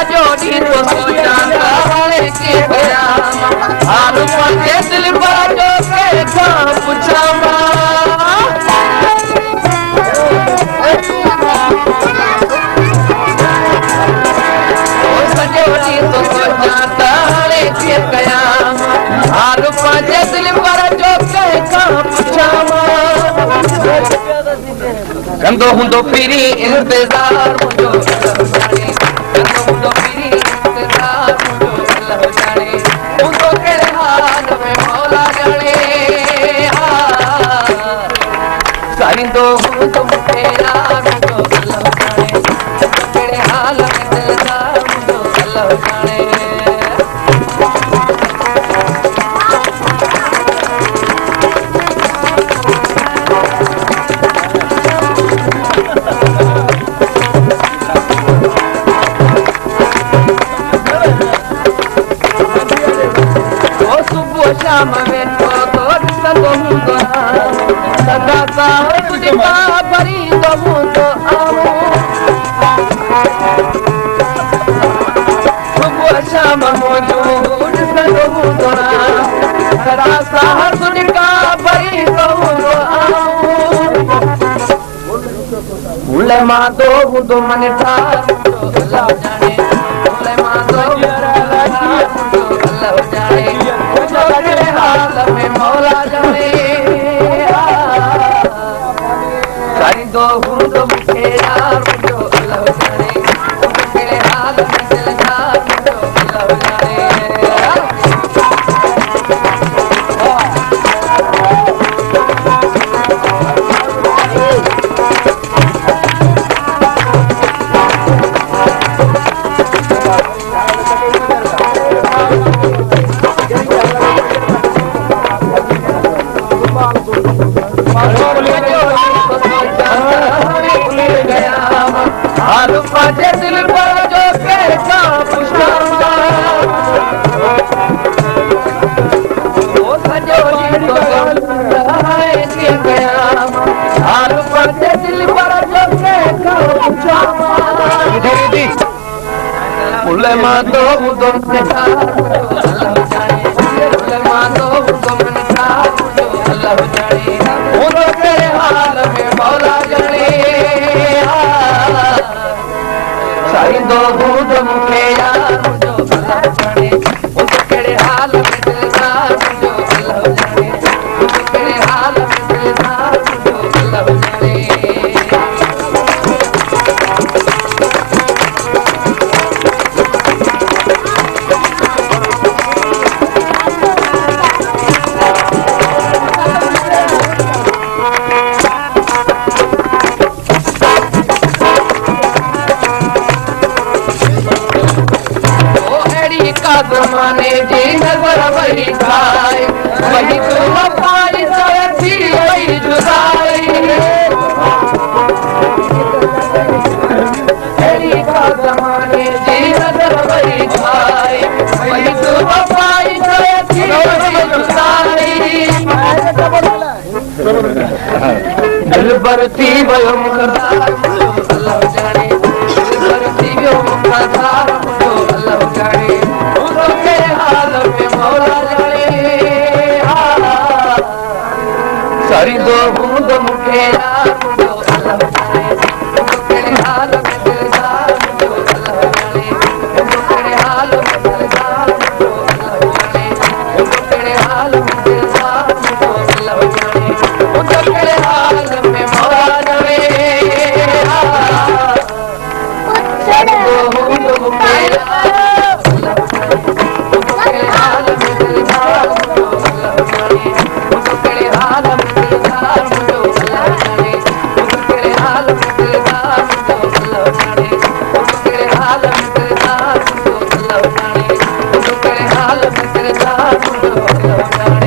सॼो ॾींहुं थो सोचां त हाणे कीअं कयां हाल पंहिंजे दिल भर जो कंहिंखां पुछां सॼो ॾींहुं थो सोचां त हाणे कीअं कयां हाल पंहिंजे दिल भर जो कंहिंखां पुछां कंदो हूंदो पहिरीं इंतज़ार मुंहिंजो कंदो हूंदो पहिरीं इंतज़ार मुंहिंजो अलाह जाणे हूंदो कहिड़े हाल में मौला जाणे साईंदो हूंदो मूंखे यार मुंहिंजो अलाह जाणे हूंदो कहिड़े हाल में दिलदार मुंहिंजो अलाह जाणे शाम वेठो तो ॾिसंदो हूंदो सदा सां तुंहिंजी मां भरींदो हूंदो सुबुह शाम मुंहिंजो ॾिसंदो हूंदो सदा सां तुंहिंजी मां भरींदो हूंदो भूल मांदो हूंदो मन ठार अलाह जाणे भूल मांदो अलाह जाणे हाल में मौला जाने साईंदो हूंदो मूंखे यार मुंहिंजो अलाह जाने कहिड़े हाल में दिलदार मुंहिंजो अलाह जाने दिल पर जो कैसा पुछां वो सजो ॾींहुं कीअं कयां हाल पंहिंजे दिल पर जो कैसा पुछां फुल मांदो हूंदो अलाह जाणे फुल मांदो हूंदो मन ठार मुंहिंजो अलाह जाणे हूंदो कहिड़े हाल में मौला जाणे साईंदो हूंदो मूंखे यार मुंहिंजो अलाह जाणे हूंदो कहिड़े हाल में दिलदार मुंहिंजो अलाह जाणे हूंदो कहिड़े हाल में दिलदार मुंहिंजो अलाह जाणे ज़माने जी नज़र वही खाए वही तुम पाई थी वही जुदाई अहिड़ी का ज़माने जी नज़र वही खाए वही तुम पाई थी वही जुदाई दिल भर थी वियो मुक़दार मुंहिंजो अलाह जाणे दिल भर थी वियो मुक़दार मुंहिंजो अलाह जाणे साईंदो हूंदो मूंखे यार मुंहिंजो अलाह जाणे हूंदो कहिड़े हाल में दिलदार मुंहिंजो अलाह जाणे हूंदो कहिड़े हाल में दिलदार मुंहिंजो अलाह जाणे हूंदो कहिड़े हाल में दिलदार मुंहिंजो अलाह जाणे हूंदो कहिड़े हाल में मौला जाणे साईंदो हूंदो मूंखे